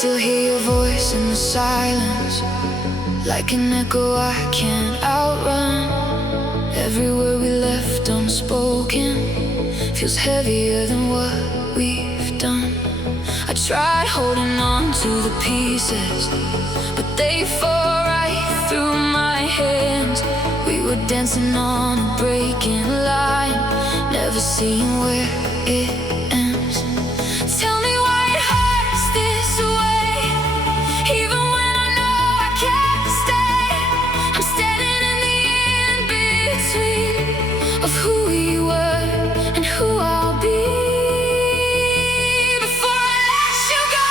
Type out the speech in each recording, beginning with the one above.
still hear your voice in the silence, like an echo I can't outrun. Every word we left unspoken feels heavier than what we've done. I tried holding on to the pieces, but they fall right through my hands. We were dancing on a breaking line, never seeing where it ends. Tell me why it hurts this way, even when I know I can't stay. I'm standing in the in-between of who we were and who I'll be. Before I let you go,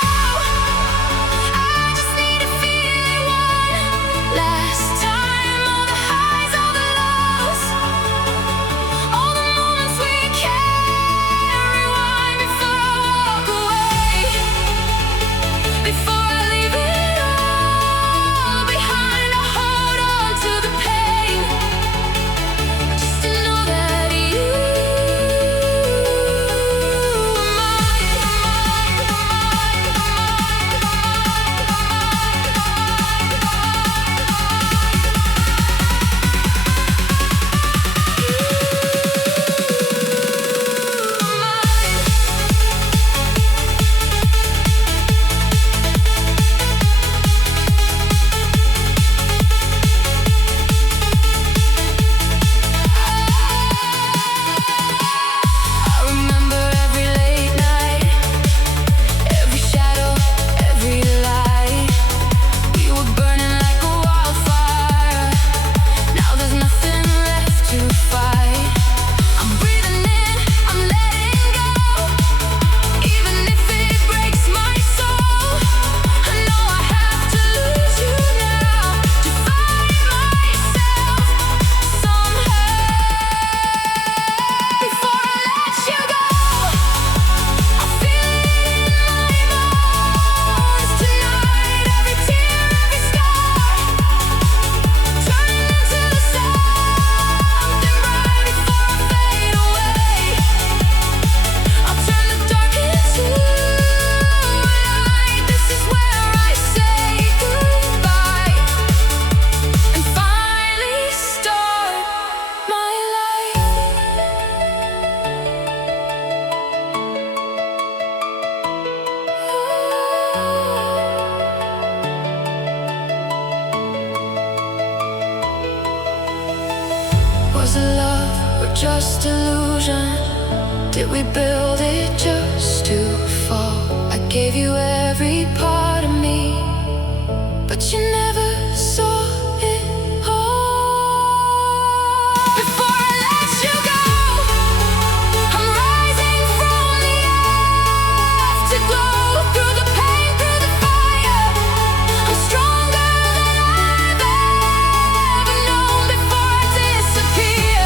I just need to feel it one last time. All the highs, all the lows, all the moments we can't rewind. Before I walk away, before I leave it all behind, I hold on to the pain, just to know that you was it love or just illusion? Did we build it just to fall? I gave you every part of me, but you never saw it all. Before I let you go, I'm rising from the afterglow. Through the pain, through the fire, I'm stronger than I've ever known. Before I disappear,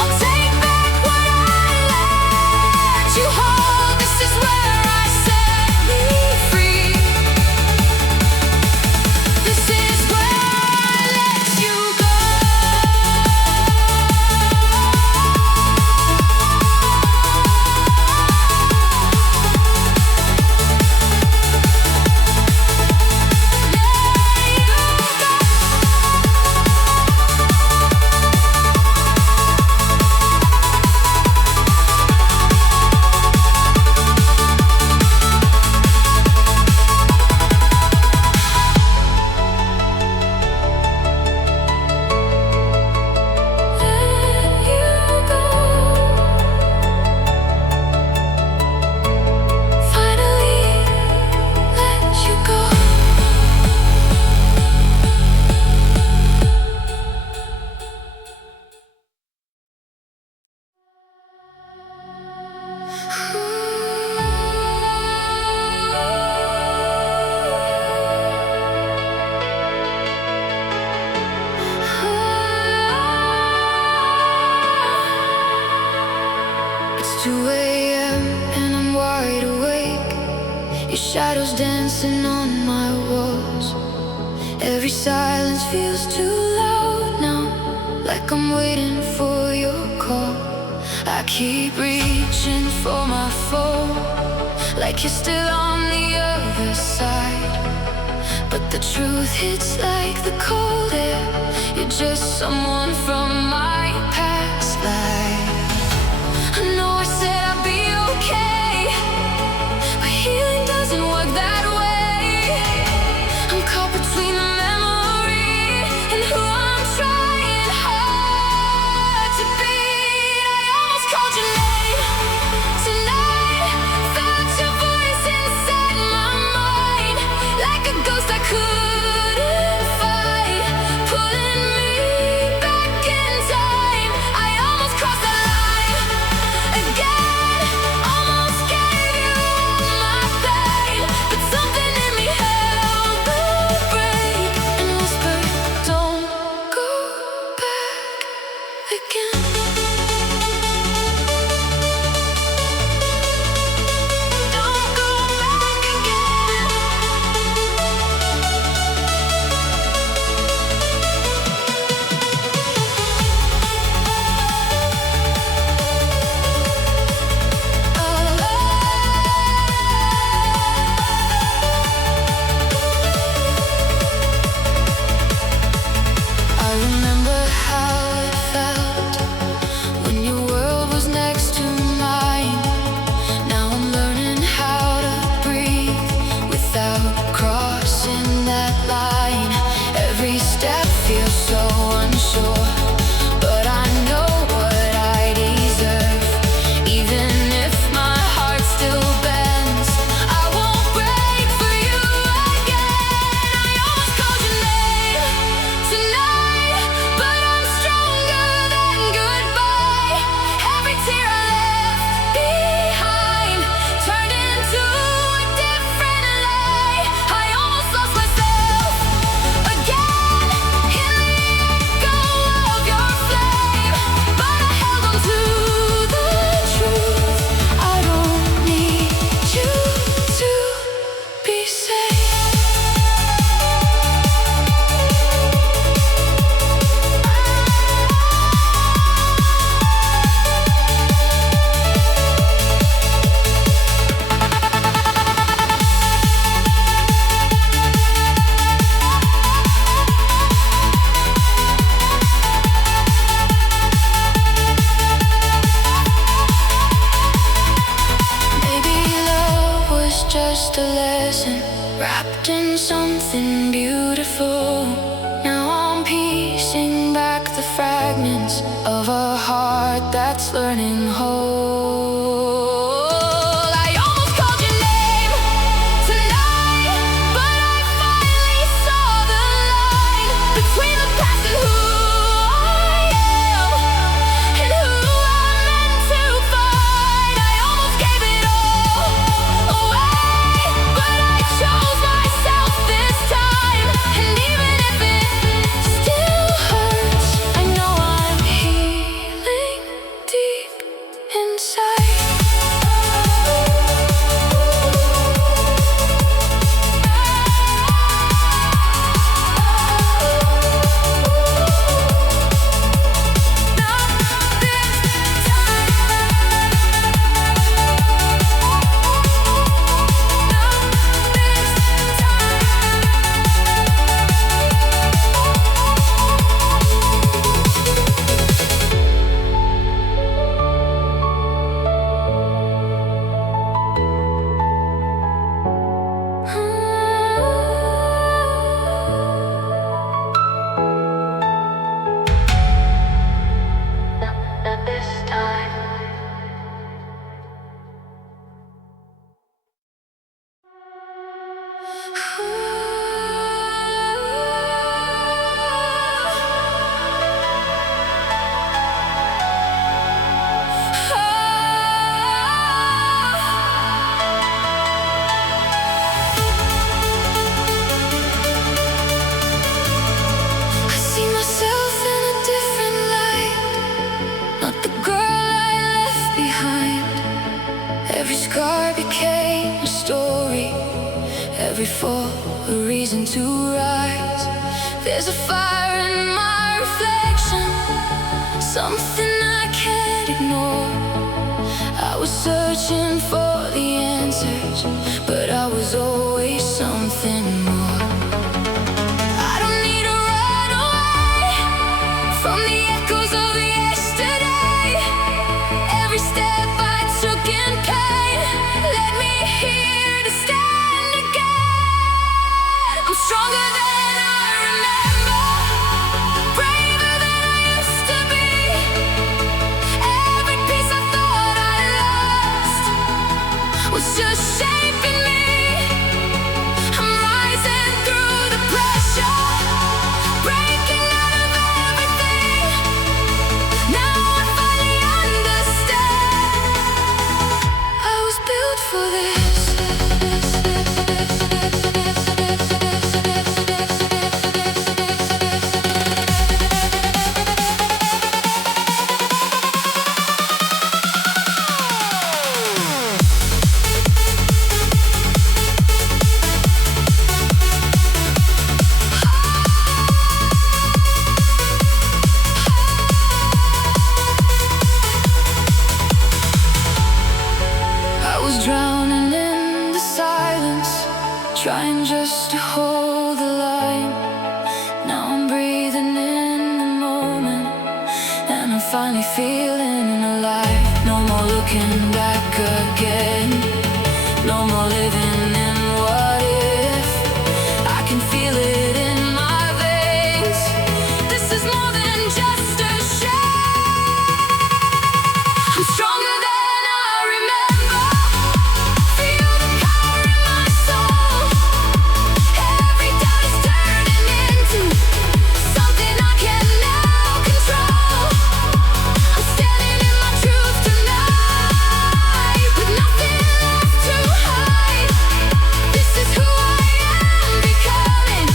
I'll take back what I let you hold. This is where I set me free. This is where I let you go. It's 2 a.m. and I'm wide awake. Your shadows dancing on my walls. Every silence feels too loud now, like I'm waiting for your call. I keep reaching for my phone, like you're still on the other other side. But the truth hits like the cold air. You're just someone from my past life. I know I said I'd be okay, but healing doesn't work that way. I'm caught between the memory and who I'm trying hard to be. I almost called your name tonight, felt your voice inside my mind, like a ghost I couldn't fight, pulling me back in time. I almost crossed the line again, almost gave you all my pain, but something in me held the break and whispered, don't go back again. Don't go back again. I remember how it felt when your world was next to mine. Now I'm learning how to breathe without crossing that line. Every step feels so unsure, but I know what I deserve. Even if my heart still bends, I won't break for you again. I almost called your name tonight, but I'm stronger than goodbye. Every tear I left behind turned into a different light. I almost lost myself again in the echo of your flame, but I held on to the truth. I don't need you to be safe. Maybe love was just a lesson wrapped in something beautiful. Now I'm piecing back the fragments of a heart that's learning whole. I almost called your name tonight, but I finally saw the line between the past and who I am and who I'm meant to find. I almost gave it all away, but I chose myself this time. And even if it still hurts, I know I'm healing deep inside. Not this time. I see myself in a different light, not the girl I left behind. Every scar became a story, every fall a reason to rise. There's a fire in my reflection, something I can't ignore. I was searching for the answers, but I was always trying just to hold the line. Now I'm breathing in the moment, and I'm finally feeling alive. No more looking back again, no more living in what if. I can feel it in my veins. This is more than just a shame. I'm stronger than I remember. Feel the power in my soul. Every doubt is turning into something I can now control. I'm standing in my truth tonight, with nothing left to hide. This is who I am becoming,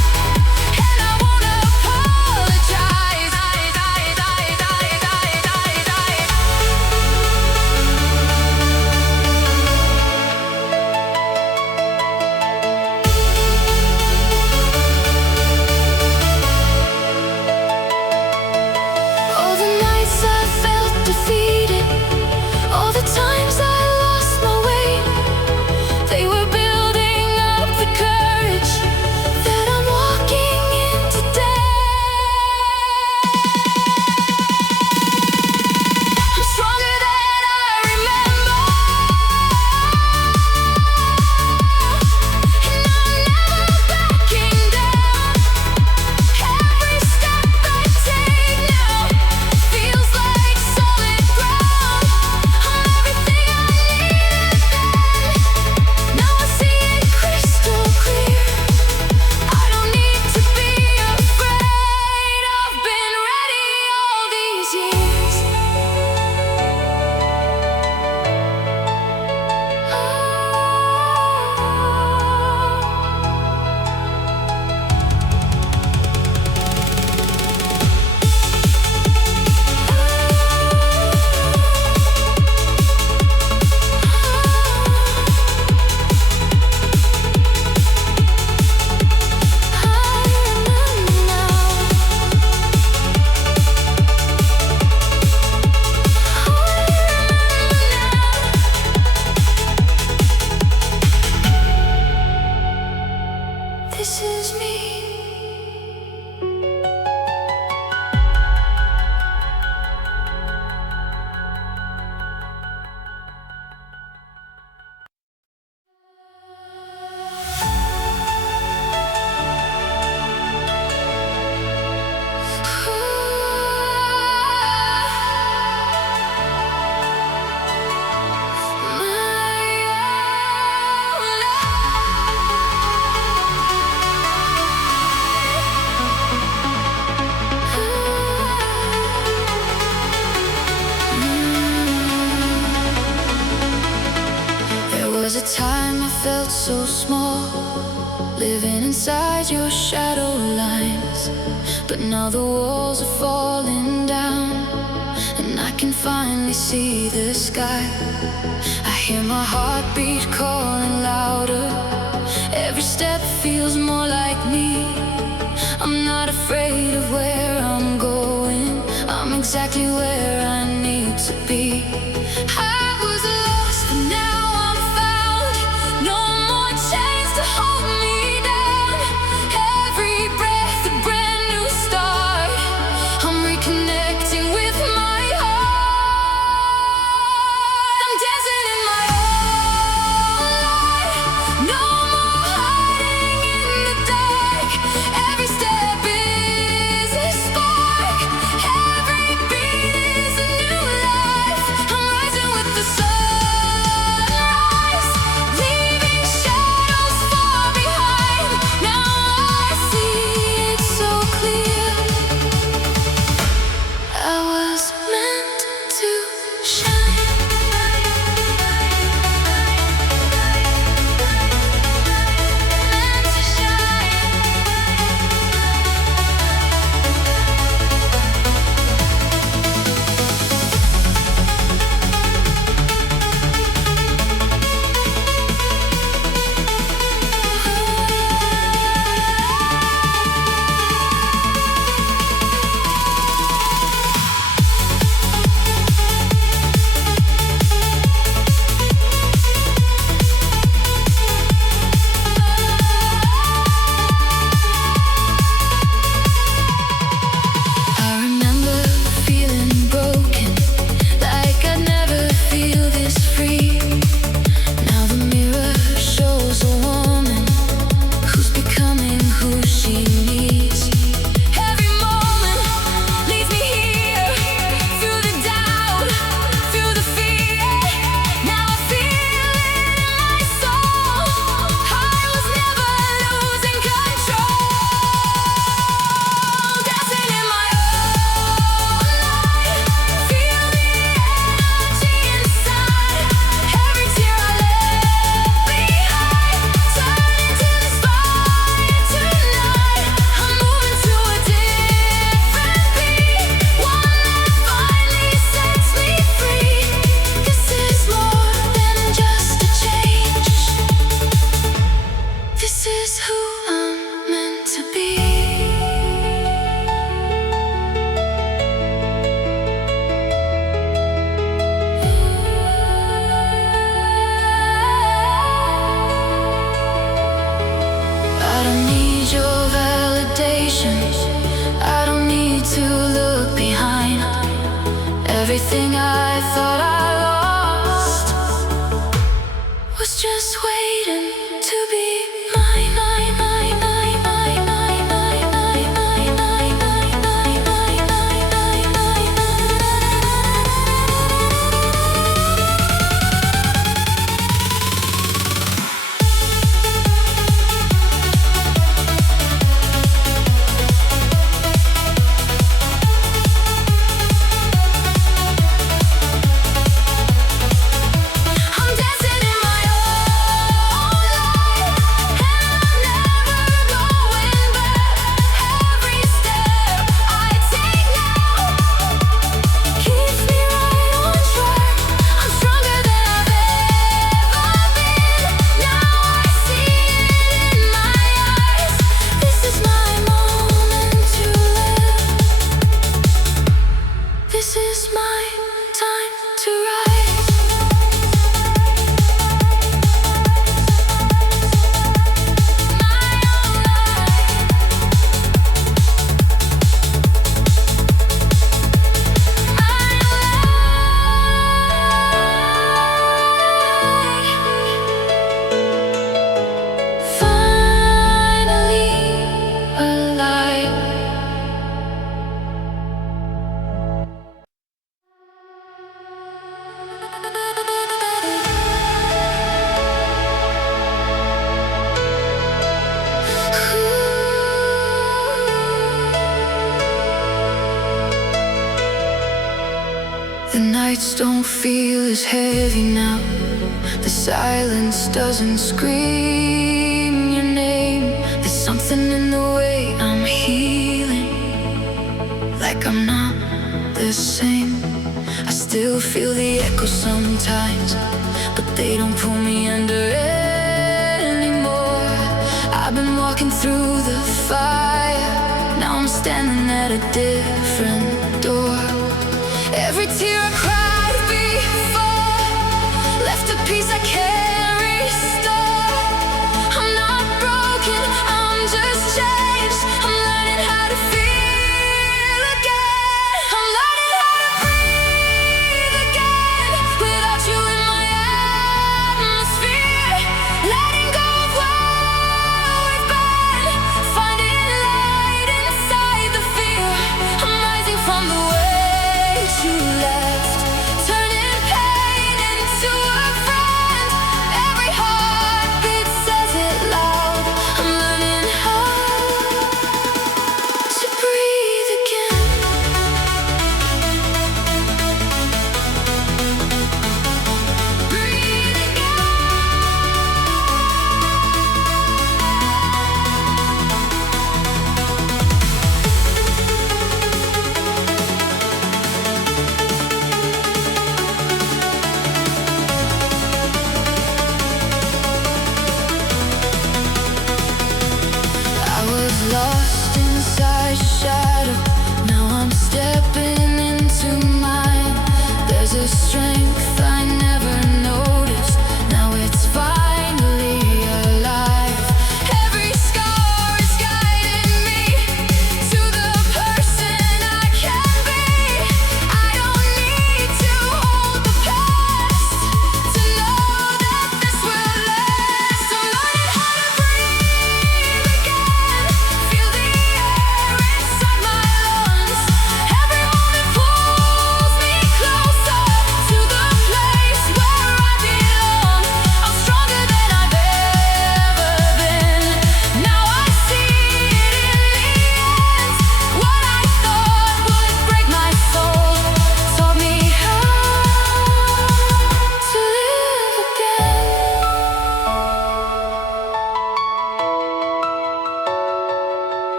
and I won't apologize. All the nights I felt defeated, all the times I lost my way, they were building up the courage that I'm walking in today. I'm stronger than I remember, and I'm never backing down. Every step I take now feels like solid ground. I'm everything I needed then. Now I see it crystal clear. I don't need to be afraid. I've been ready all these years. This is me. There was a time I felt so small, living inside your shadow lines. But now the walls are falling down, and I can finally see the sky. I hear my heartbeat calling louder. Every step feels more like me. I'm not afraid of where I'm going. I'm exactly where I need to be. I was lost, but now I'm found. No more chains to hold me down. Every breath a brand new start. I'm reconnecting with my heart. I'm dancing in my own light. to look behind. Everything I thought I lost was just waiting to be mine. The nights don't feel as heavy now. The silence doesn't scream your name. There's something in the way I'm healing, like I'm not the same. I still feel the echo sometimes, but they don't pull me under anymore. I've been walking through the fire, now I'm standing at a different door. Every tear I cried before left a piece I can't restore. I'm not broken, I'm just changed. I'm learning how to feel again. I'm learning how to breathe again without you in my atmosphere. Letting go of what we've been, finding light inside the fear. I'm rising from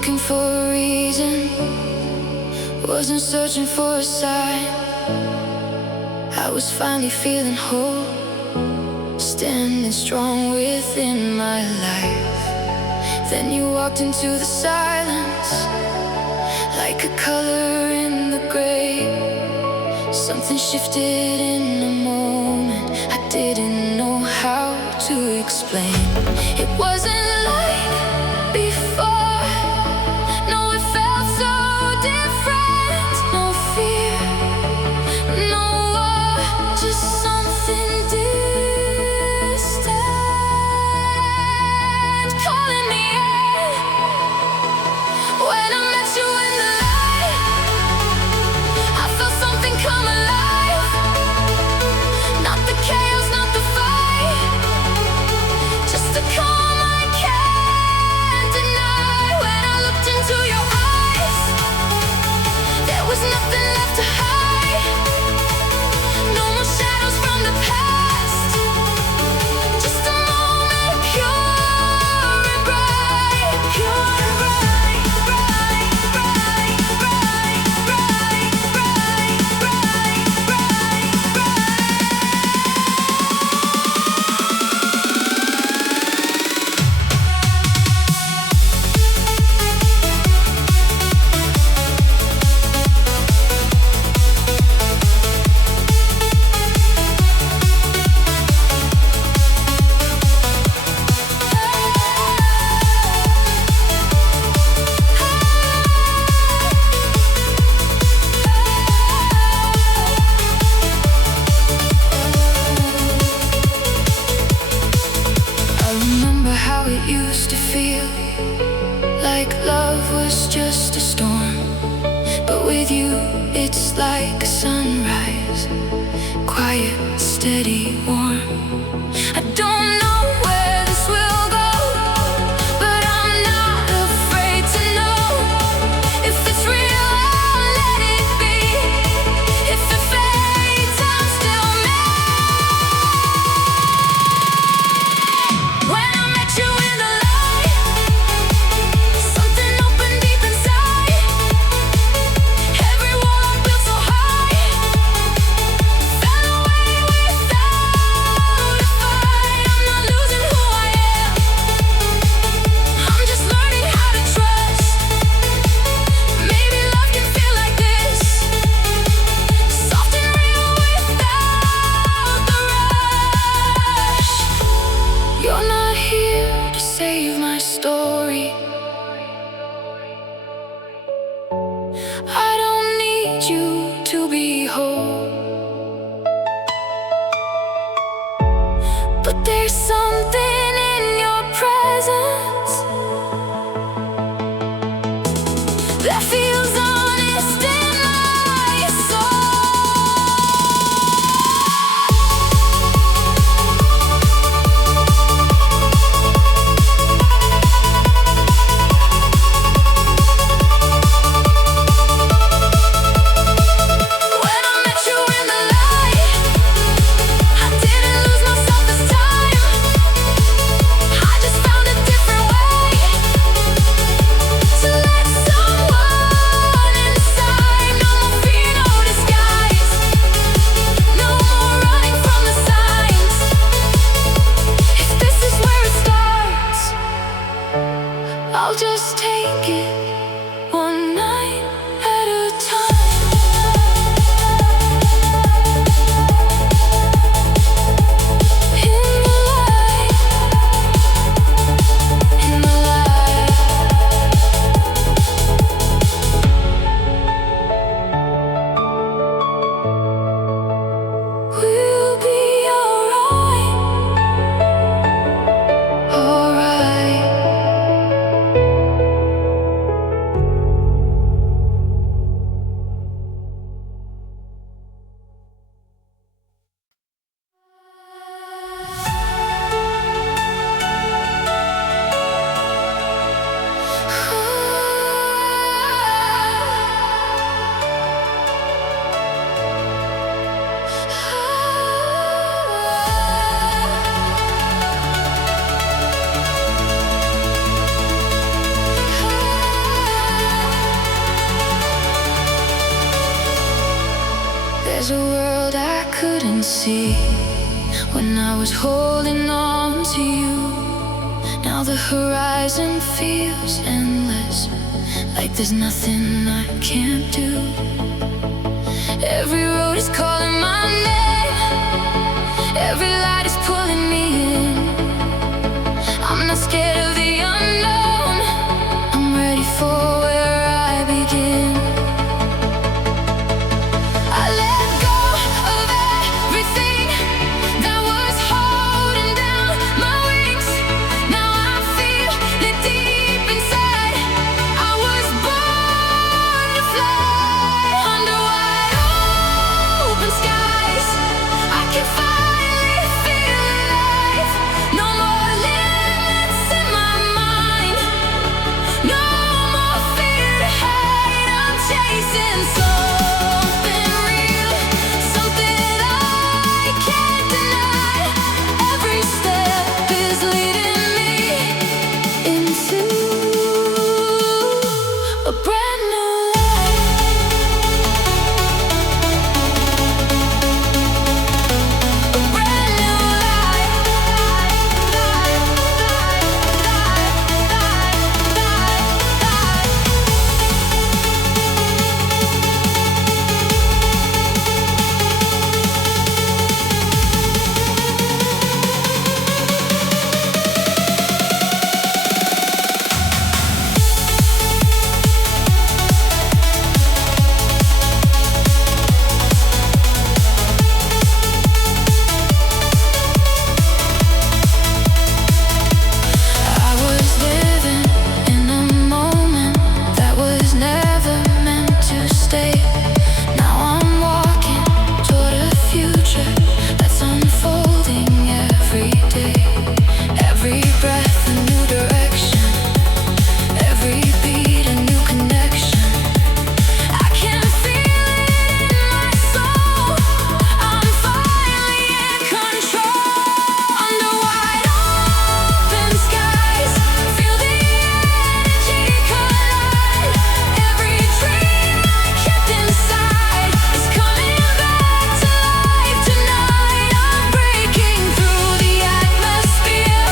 looking for a reason, wasn't searching for a sign. I was finally feeling whole, standing strong within my life. Then you walked into the silence, like a color in the gray. Something shifted in a moment, I didn't know how to explain. It wasn't like before, no, it felt so different. No fear, no war, just something distant calling me in. When I met you in the light, I felt something come alive. Not the chaos, not the fight, just a calm I can't deny. When I looked into your eyes, there was nothing left to hide. No more shadows from the past, just a moment pure and bright. Pure and bright, bright, bright, bright, bright, bright, bright, bright, I remember how it used to feel, like love was just a storm. But with you, it's like a sunrise, quiet, steady, warm. I don't know where this will go, but I'm not afraid to know. If it's real, I'll let it be. If it fades, I'm still me. When I met you in the light, something opened deep inside. Every wall I built so high fell away without a fight. I'm not losing who I am, I'm just learning how to trust. Maybe love can feel like this, soft and real without the rush. You're not here to save my story, I don't need you to be whole. But there's something in your presence that feels honest in my When I met you in the light, I didn't lose myself this time. see when I was holding on to you. Now the horizon feels endless, like there's nothing I can't do. Every road is calling my name, every light is pulling me in. I'm not scared of the unknown, I'm ready for where I begin. I let go of everything that was holding down my wings. Now I feel it deep inside. I was born to fly under wide open skies. I can finally feel alive. No more limits in my mind, no more fear to hide. I'm chasing something real, something I can't deny. Every step is leading me into a brand new life, a brand new I was living in a moment that was never meant to stay. Now I'm walking toward a future that's unfolding every day. Every breath a new direction, every beat a new connection. I can feel it in my soul, I'm finally in control. Under wide open skies, feel the energy collide. Every dream I kept inside is coming back to life tonight. I'm breaking through the atmosphere,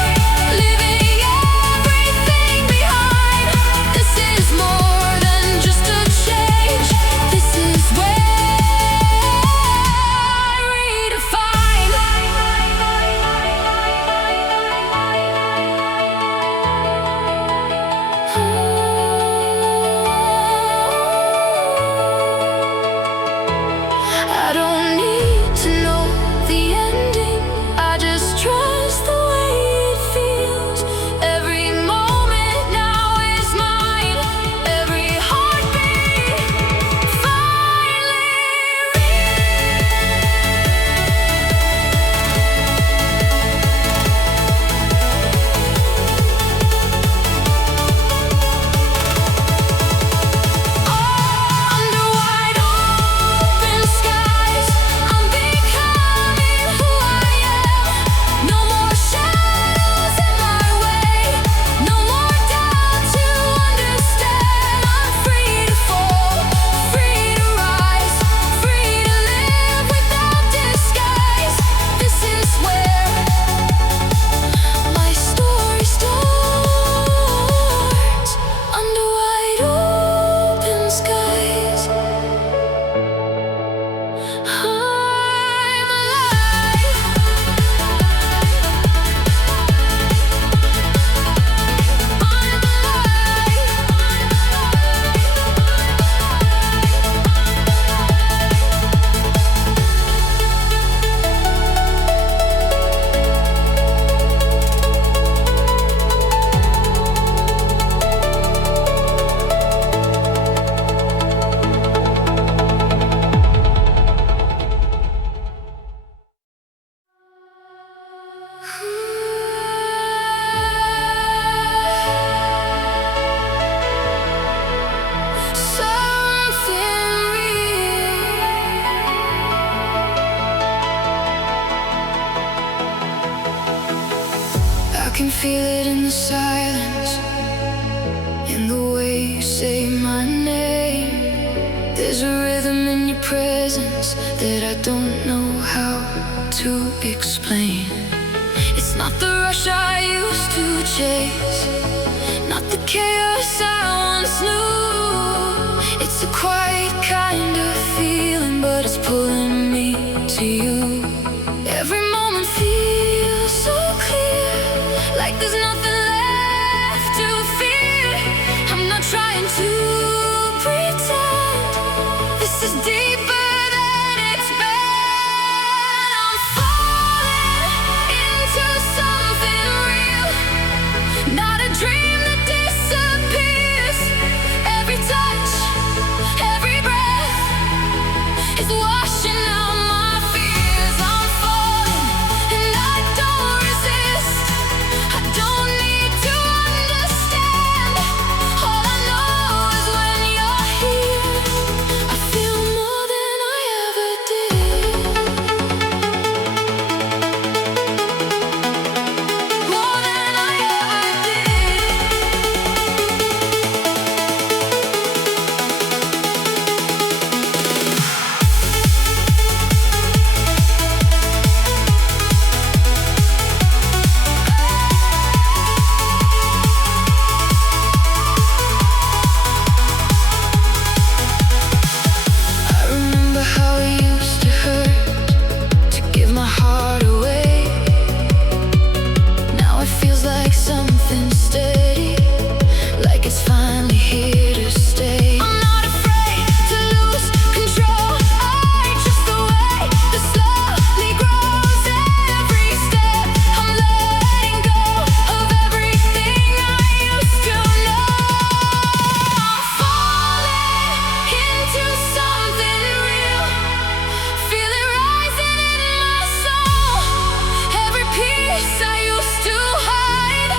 leaving everything behind. This is more than just a change, this is where I redefine. I don't need to know the ending, I just trust the way it feels. Every moment now is mine, every heartbeat finally under wide open skies. I'm becoming who I am. No more shadows in my way, no more doubt to understand. I'm free to fall, free to rise, free to live without disguise. This is where my story starts, under wide open skies. I'm I can feel it in the silence, in the way you say my name. There's a rhythm in your presence that I don't know how to explain. It's not the rush I used to chase, not the chaos I once knew. It's a quiet kind of feeling, but it's pulling me to you. Every moment feels so clear, like there's nothing left to fear. I'm not trying to pretend, this is deeper than it's been. I'm falling into something real, not a dream that disappears. Every touch, every breath is washing out my fears. I'm falling and I don't resist. I don't need to understand. All I know is when you're here, I feel more than I ever did. More than I ever did. I remember how it used to hurt to give my heart away. Now it feels like something steady, like it's finally here to stay. I'm not afraid to lose control. I trust the way that slowly grows. Every step I'm letting go of everything I used to know. I'm falling into something real, feel it rising in my soul. Every piece I used to hide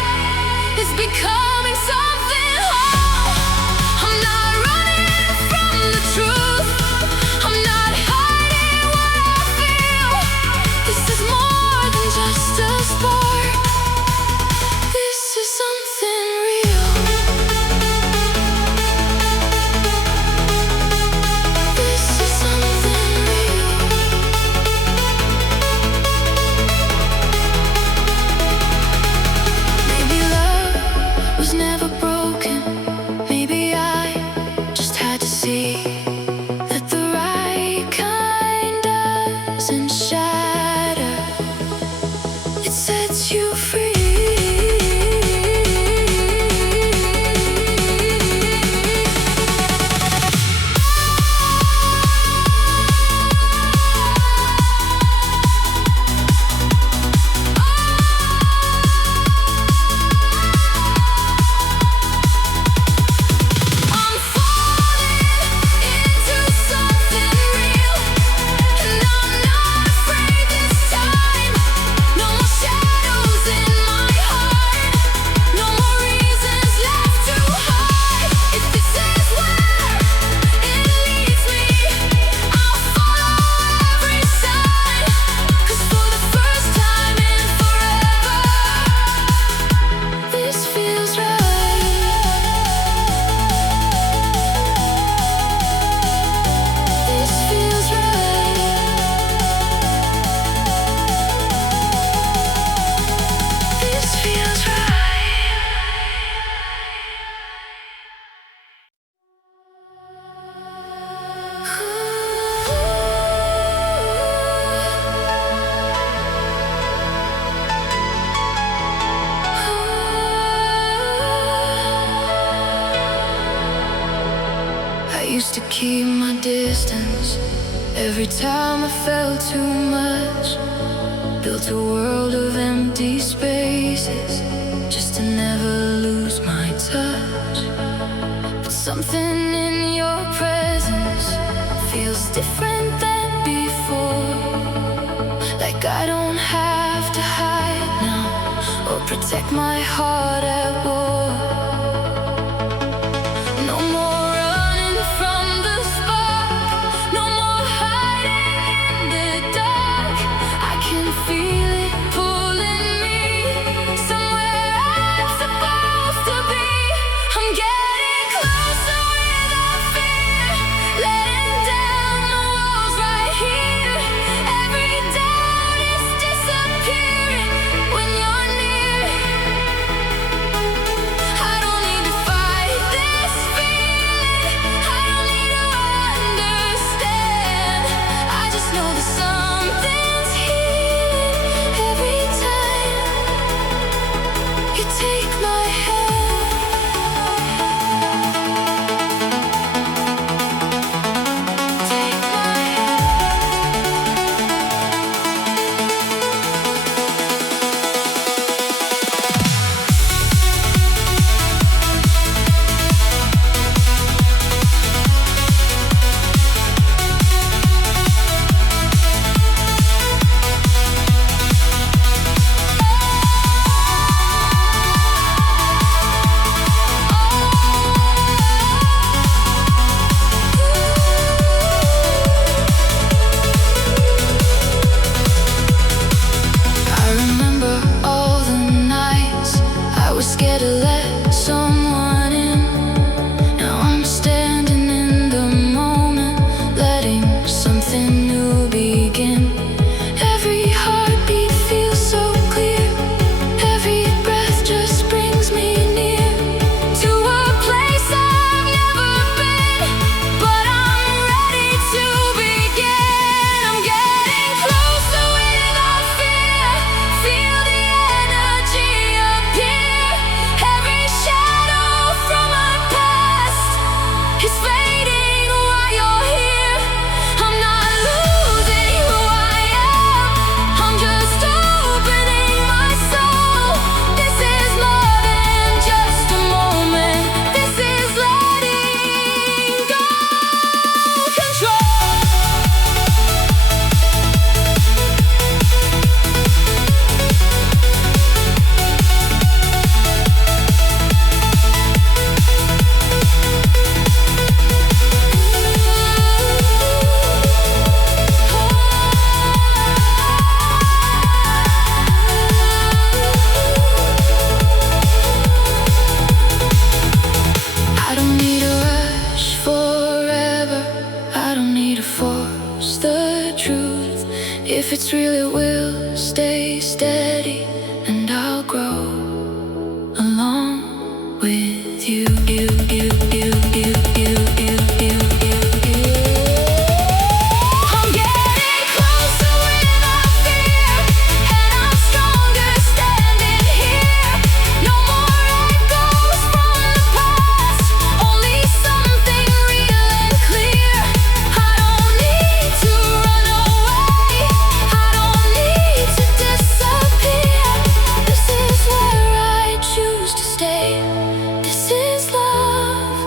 is becoming something whole. I'm not running from the truth, I'm not hiding what I feel. This is more than just a spark, this is something real. This is something real. Maybe love was never broken. Maybe I just had to see that the right kind doesn't shatter, it sets you free. I'm falling into something real, and I'm not afraid this time. No more shadows in my heart, no more reasons left to hide. If this is where it leads me, I'll follow every sign. 'Cause for the first time in forever, this feels right. This feels right. This feels right. I used to keep my distance every time I felt too much. Built a world of empty spaces just to never lose my touch. But something in your presence feels different than before. Like I don't have to hide now or protect my heart at war. No more running from the spark, no more hiding in the dark. I can feel it pulling me somewhere I'm supposed to be. I'm getting closer without fear, letting down the walls right here. Every doubt is will stay steady, and I'll grow along with you. I'm getting closer without fear, and I'm stronger standing here. No more echoes from the past, only something real and clear. I don't need to run away, I don't need to disappear. This is where I choose to stay. This is love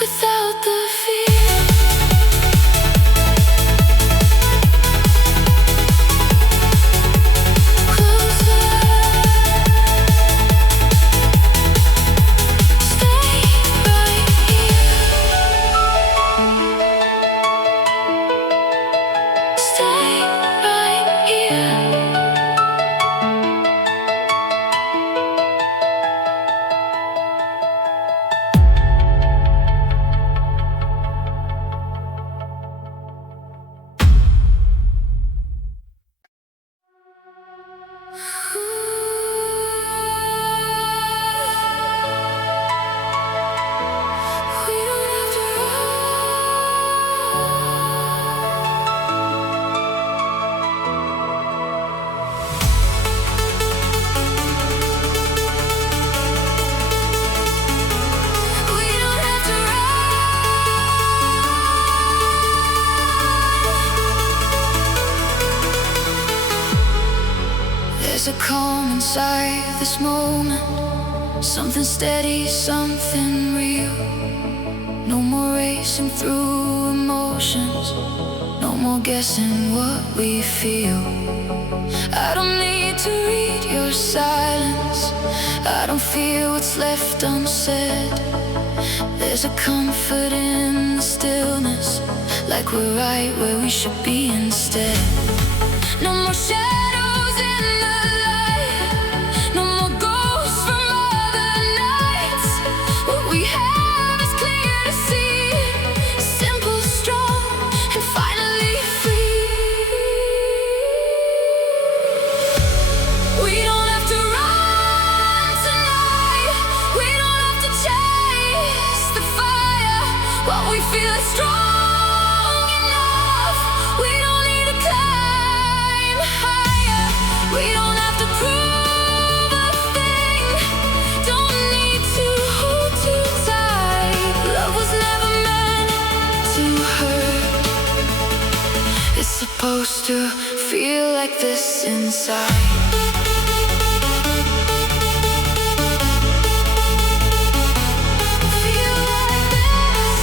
without the fear. Closer, stay right here. Stay right here. We don't have to run. We don't have to run. There's a calm inside this moment, something steady, something real. No more racing through emotions, no more guessing what we feel. I don't need to read your silence, I don't feel what's left unsaid. There's a comfort in the stillness, like we're right where we should be instead. No more shadows in the light, no more ghosts from other nights. What we have is clear to see, simple, strong, and finally free. We don't have to run tonight, we don't have to chase the fire. What we feel is strong enough, we don't need to climb higher. We don't have to prove a thing, don't need to hold too tight. Love was never meant to hurt, it's supposed to feel like this inside. Feel like this.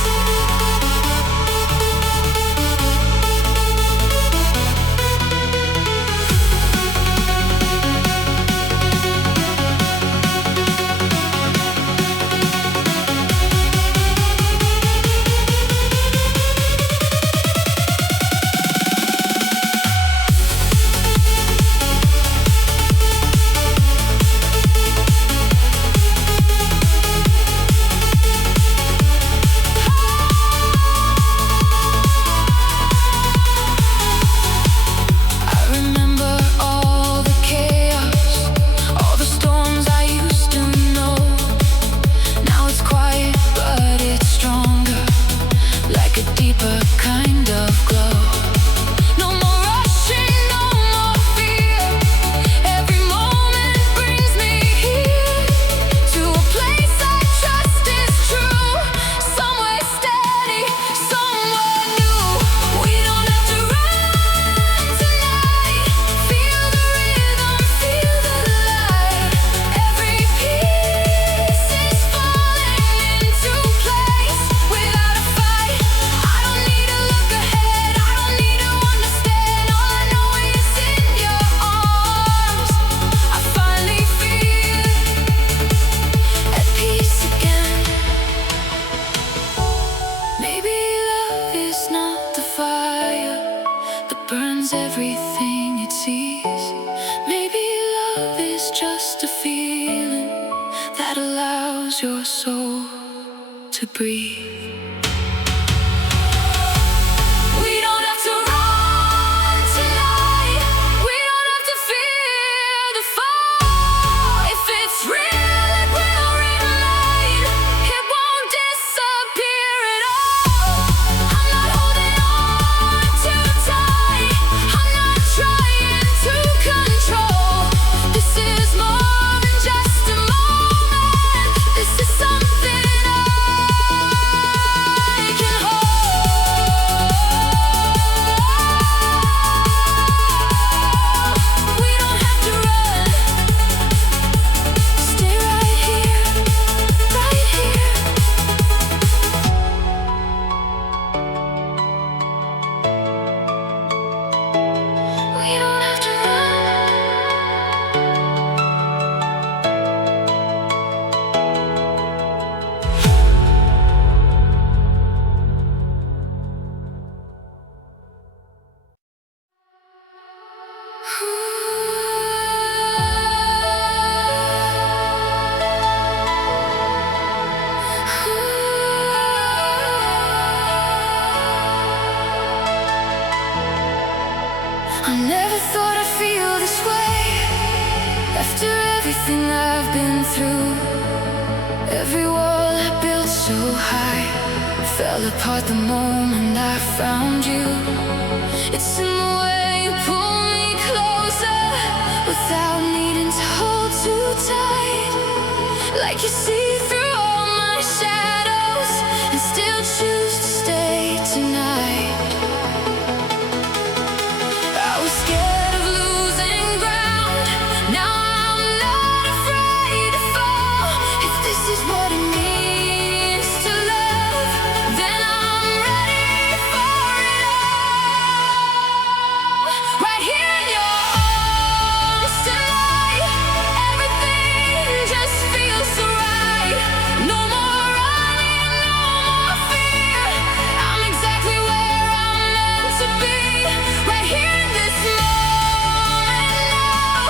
I remember all the chaos, all the storms I used to know. Now it's quiet, but it's stronger, like a deeper kind of glow. No more rushing, no more fear. Every moment brings me here, to a place I trust is true. Somewhere steady, somewhere new. We don't have to run tonight. Feel the rhythm, feel the light. Every piece is falling into place without a fight. I don't need to look ahead, I don't need to understand. All I know is in your arms, I finally feel at peace again. Maybe love is not the fire that burns everything it sees. Maybe love is just a feeling that allows your soul to breathe. We don't have to run tonight, I never thought I'd feel this way. After everything I've been through, every wall I built so high fell apart the moment I found you. It's in the way you pull me closer without needing to hold too tight. Like you see through all my shadows and still choose to stay tonight. I was scared of losing ground. Now I'm not afraid to fall. If this is what it means to love, then I'm ready for it all. Right here in your arms tonight, everything just feels so right. No more running, no more fear. I'm exactly where I'm meant to be. Right here in this moment now.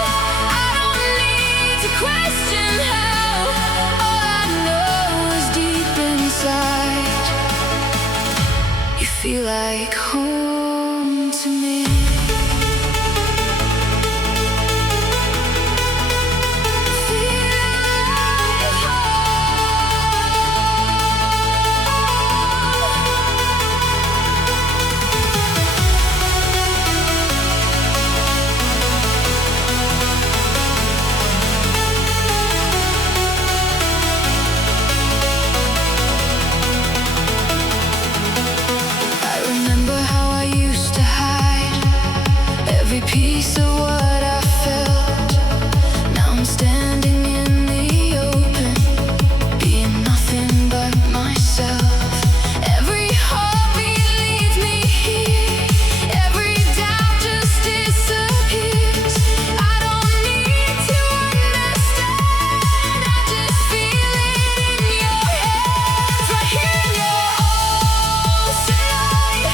I don't need to question how. All I know is deep inside, you feel like home to me. Feel like I remember how I used to hide every piece of what I felt. Now I'm standing in the open, being nothing but myself. Every heartbeat leads me here. Every doubt just disappears. I don't need to understand. I just feel it in your hands. Right here in your arms tonight,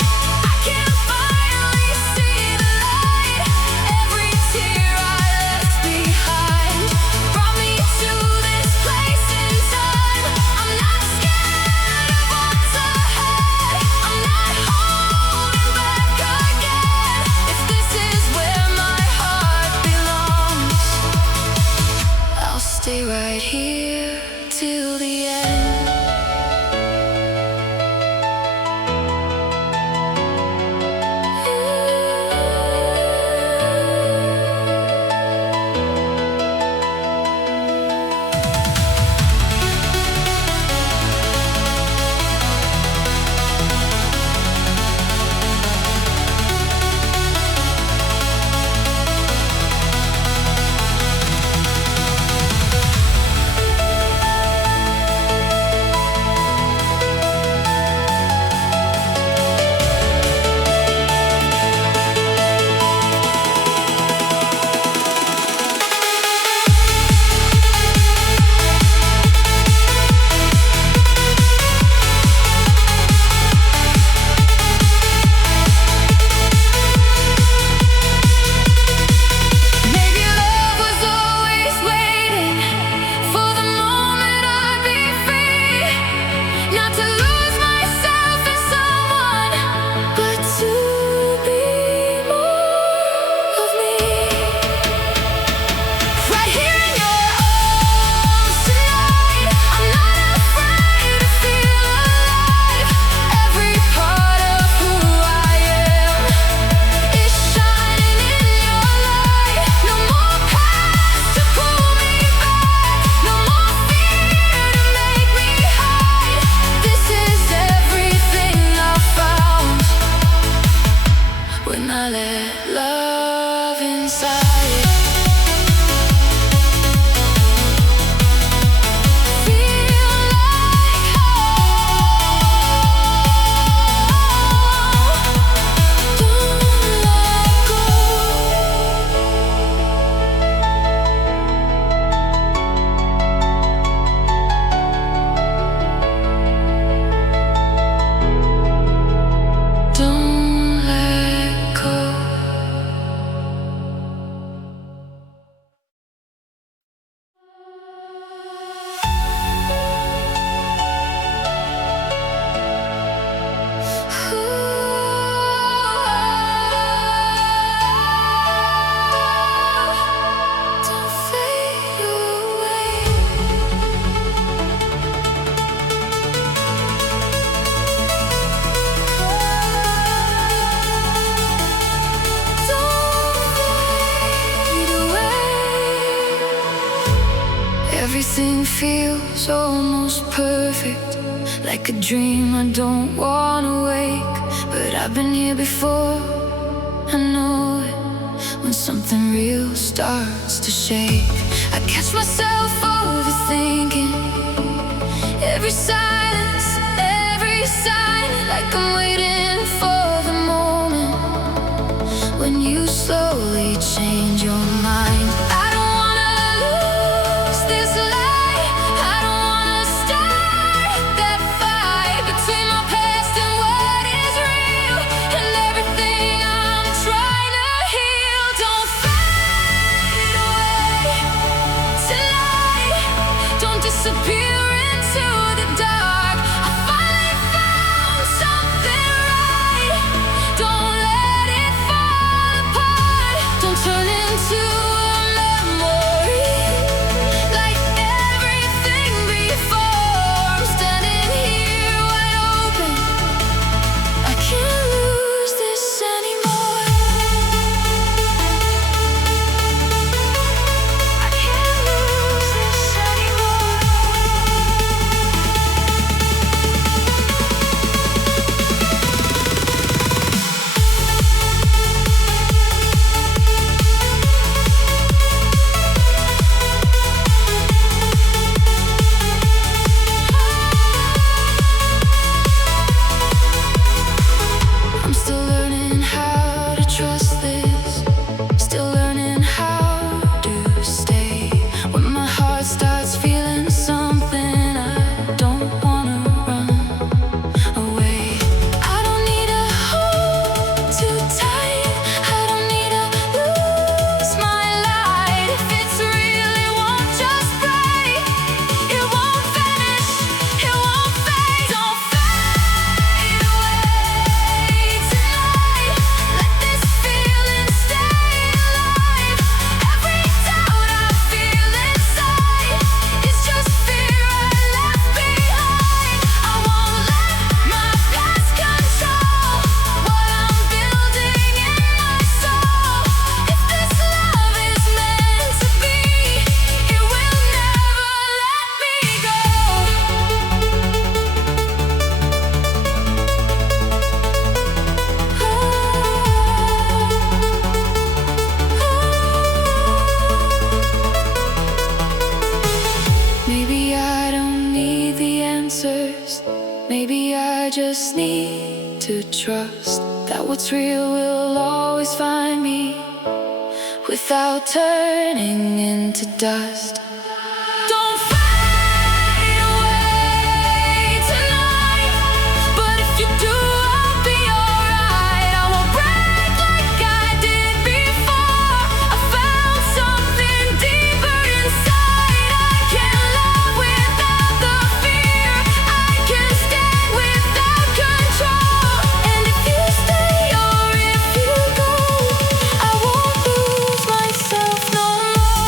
I can finally see the light. Every tear Everything feels almost perfect, like a dream I don't wanna wake. But I've been here before, I know it. When something real starts to shake, I catch myself overthinking every silence, every sign, like I'm waiting for the moment when you slowly change your mind. I don't wanna lose this light, I don't wanna start that fight between my past and what is real, and everything I'm trying to heal. Don't fade away tonight, don't disappear into the dark. I finally found something right, don't let it fall apart. Don't turn into a memory like everything before. I'm standing here wide open, I can't lose this anymore. I can't lose this anymore. I'm still learning how to trust this, still learning how to stay. When my heart starts feeling something, I don't wanna run away. I don't need to hold too tight, I don't need to lose my light. If it's real, it won't just break, it won't vanish, it won't fade. Don't fade away tonight, let this feeling stay alive. Every doubt I feel inside is just fear I left behind. I won't let my past control what I'm building in my soul. If this love is meant to be, it will never let me go. Maybe I don't need the answers, maybe I just need to trust that what's real will always find me without turning into dust. Don't fade away tonight, but if you do, I'll be alright. I won't break like I did before. I found something deeper inside. I can love without the fear, I can stand without control. And if you stay or if you go, I won't lose myself no more.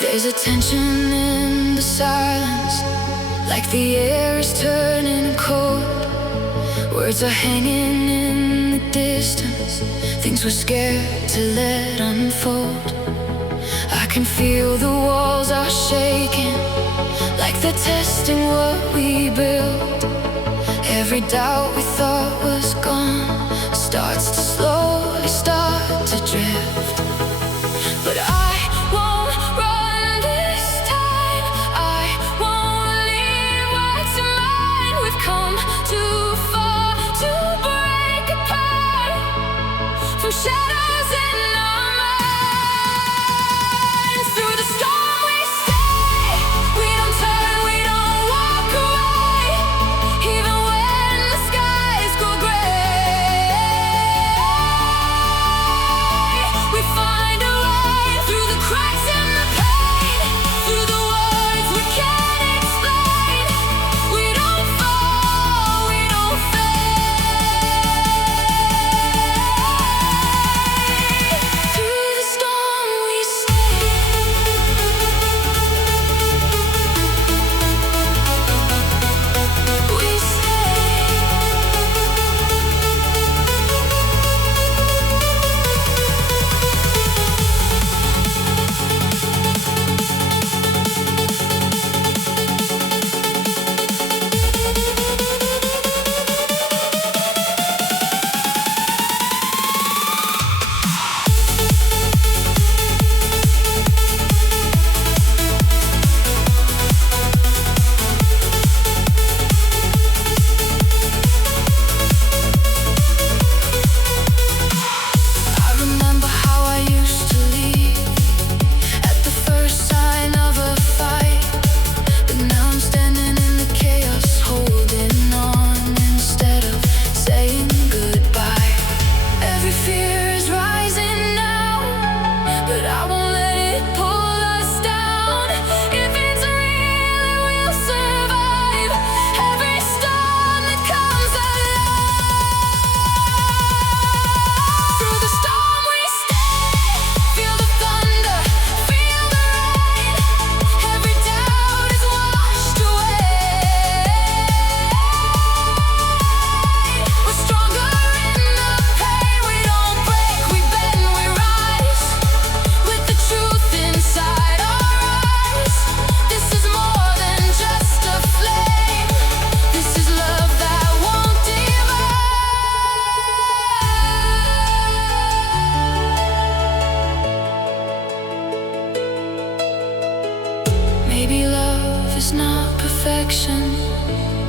There's a tension in the silence, like the air is turning cold. Words are hanging in the distance, things we're scared to let unfold. I can feel the walls are shaking, like they're testing what we built. Every doubt we thought was gone starts to slowly start to drift. But I won't run this time, I won't leave what's mine. We've come too far to break apart, from shadows in our minds. Through the storm we stay, we don't turn, we don't walk away, even when the skies go gray. We find a way through the cracks in the pain, through the words we can't explain. We don't fall, we don't fade. Through the storm we stay. We stay. I remember how I used to leave at the first sign of a fight, but now I'm standing in the chaos, holding on instead of saying goodbye. Every fear is rising now, but I won't let it pull us down. If it's real, it will survive every storm that comes alive. Through the storm we stay, feel the thunder, feel the rain. Every doubt is washed away. We're stronger in the pain. We don't break, we bend, we rise, with the truth inside our eyes. This is more than just a flame. This is love that won't divide. Maybe love is not perfection.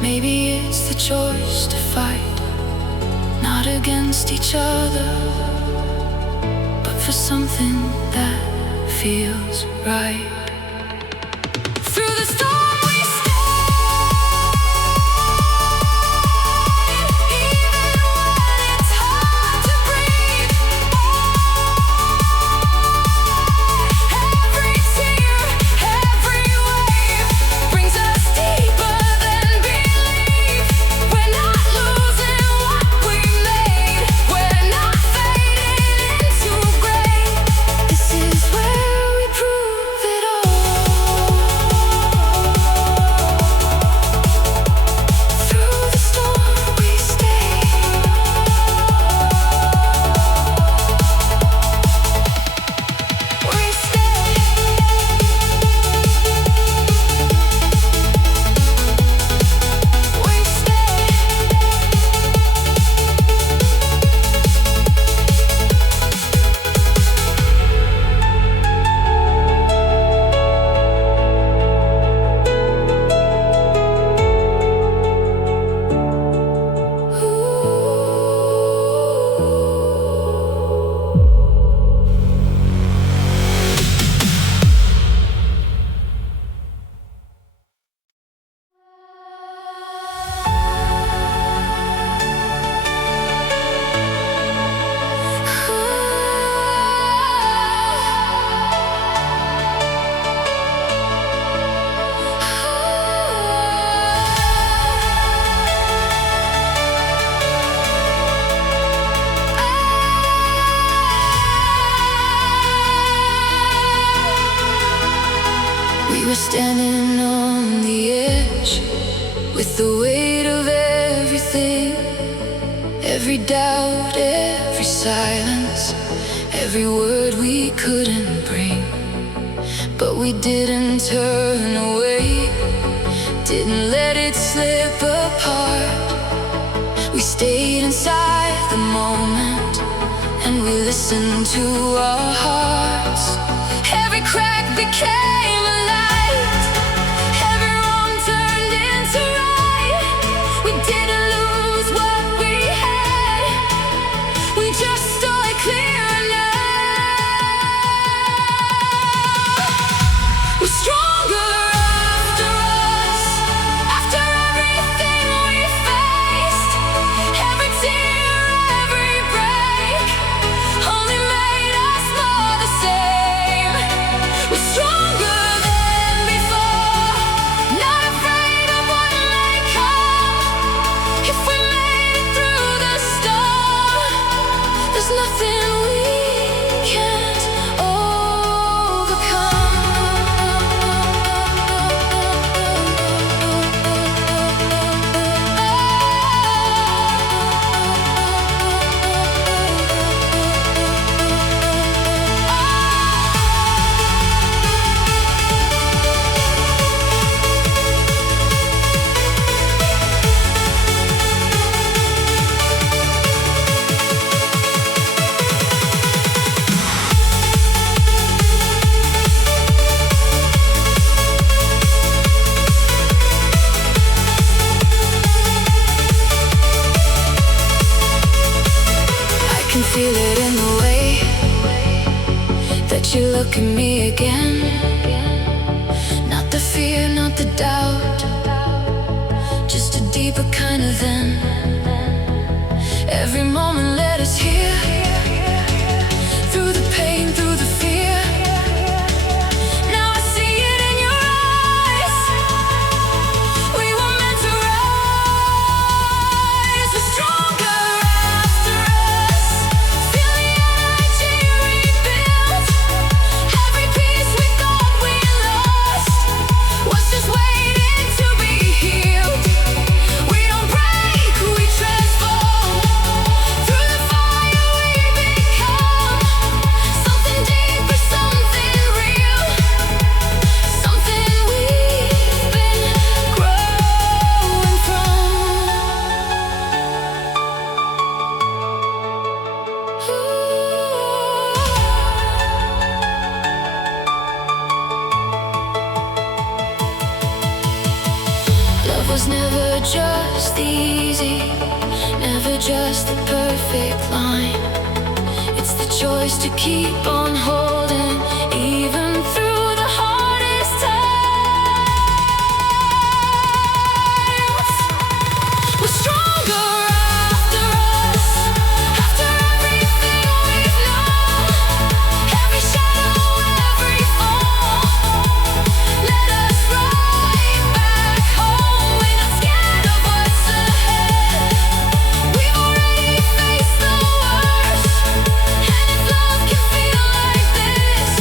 Maybe it's the choice to fight, not against each other, but for something that feels right. Through the storm we stay, even when it's hard to breathe. Every tear, every wave brings us deeper than belief. We're not losing what we made, we're not fading into gray. This is where we prove it all. Through the storm we stay. We stay. We stay. We were standing on the edge, with the weight of everything, every doubt, every silence, every word we couldn't bring. we didn't turn away, didn't let it slip apart. We stayed inside the moment, and we listened to our hearts. Every crack became a light, every wrong turned into right. We didn't lose what we had, we just stood clear enough. We're stronger after us, after everything we faced. Every tear, every break only made us more the same. We're stronger than before, not afraid of what may come. If we made it through the storm, there's nothing we can't overcome. I can feel it in the way that you look at me again. Not the fear, not the doubt, just a deeper kind of then. Every moment let us hear, through the pain, through the fear. Now I see it in your eyes, we were meant to rise. We're stronger after us, feel the energy rebuild. Every piece we thought we lost was just waiting to be healed. We don't break, we transform. Through the fire we become something deeper, something real, something we've been growing from. Love was never just easy, never just the perfect line. It's the choice to keep on holding, even through the hardest times. We're stronger after us, after everything we've known. Every shadow, every fall, let us ride back home. We're not scared of what's ahead, we've already faced the worst. And if love can feel like this,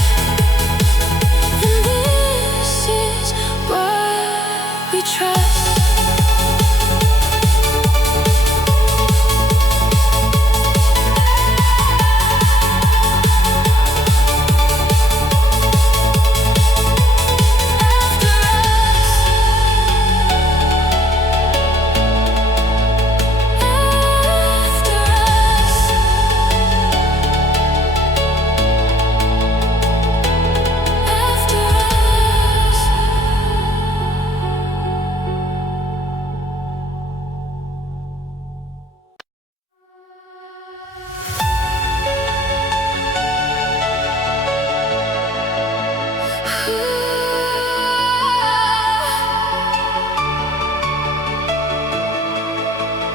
then this is what we trust.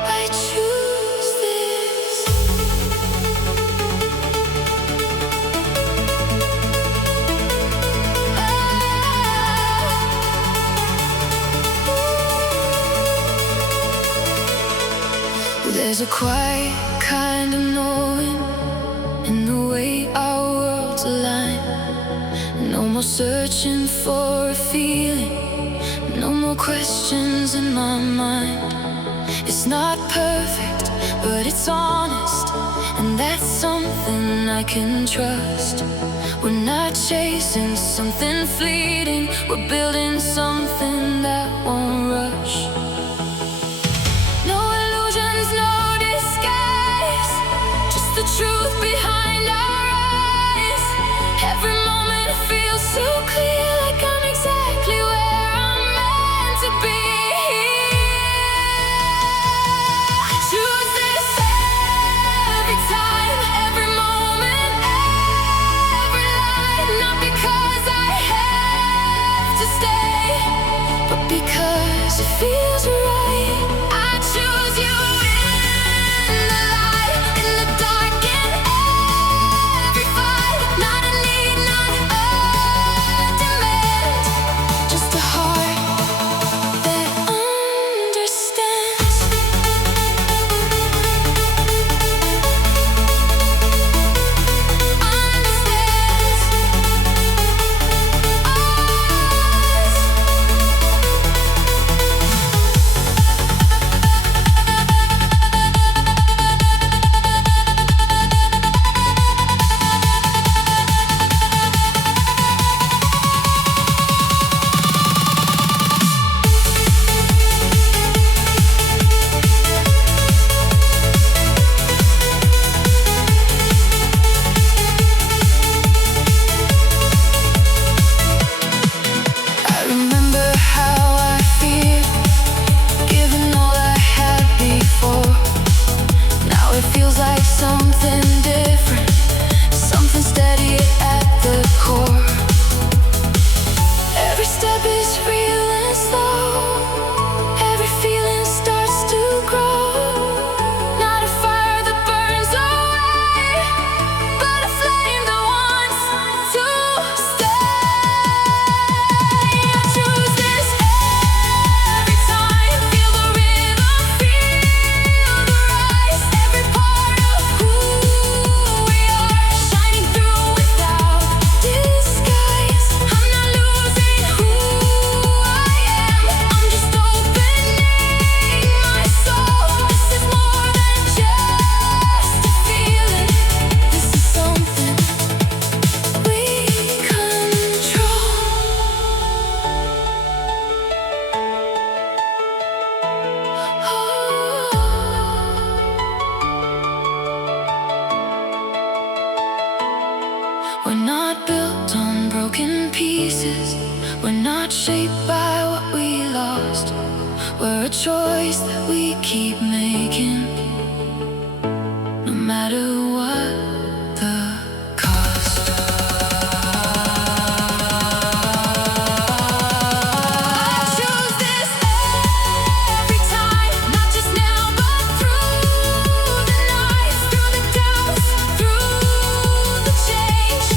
I choose this. There's a quiet kind of knowing in the way our worlds align. No more searching for a feeling, no more questions in my mind. It's not perfect, but it's honest, and that's something I can trust. We're not chasing something fleeting, we're building something that won't rush. No illusions, no disguise, just the truth behind our eyes. Every moment feels so clear, like I'm exactly where I'm meant to be. Choose this every time, every moment, every line. Not because I have to stay, but because it feels right. I choose you in the light, in the dark, in every fight. Not a need, not a demand, just a heart that understands. I remember how I feel, giving all I had before. Now it feels like something different, something steady at the core. Every step is real and slow, every feeling starts to grow. Not a fire that burns away, but a flame that wants to stay. I choose this every time, feel the rhythm, feel the rise. Every part of who we are, shining through without disguise. I'm not losing who I am, I'm just opening my soul. This is more than just a feeling, this is something we control. We're not built on broken pieces, we're not shaped by what we lost. We're a choice that we keep making, no matter what the cost. I choose this every time, not just now, but through the nights, through the doubts, through the change,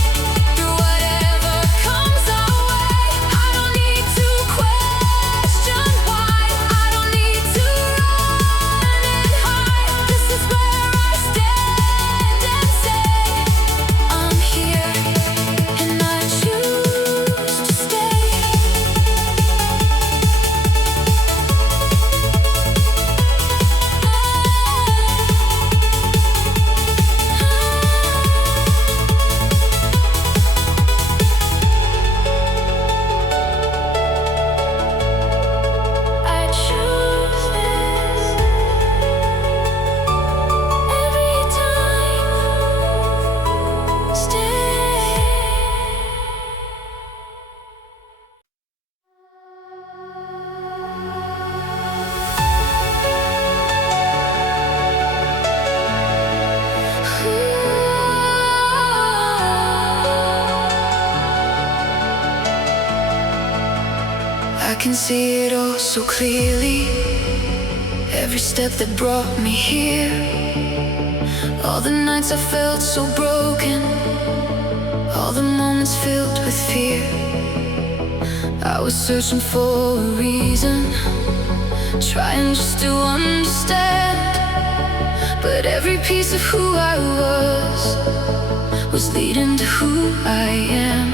through whatever comes our way. I don't need to question why, I don't need to run and hide. This is where I stand and say, I'm here, and I choose to stay. I choose this every time. Stay. I can see it all so clearly, every step that brought me here. All the nights I felt so broken, all the moments filled with fear. I was searching for a reason, trying just to understand. But every piece of who I was leading to who I am.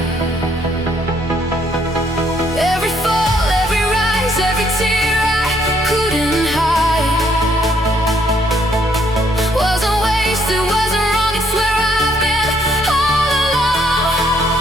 Every fall, every rise, every tear I couldn't hide wasn't wasted, wasn't wrong, it's where I've been all along.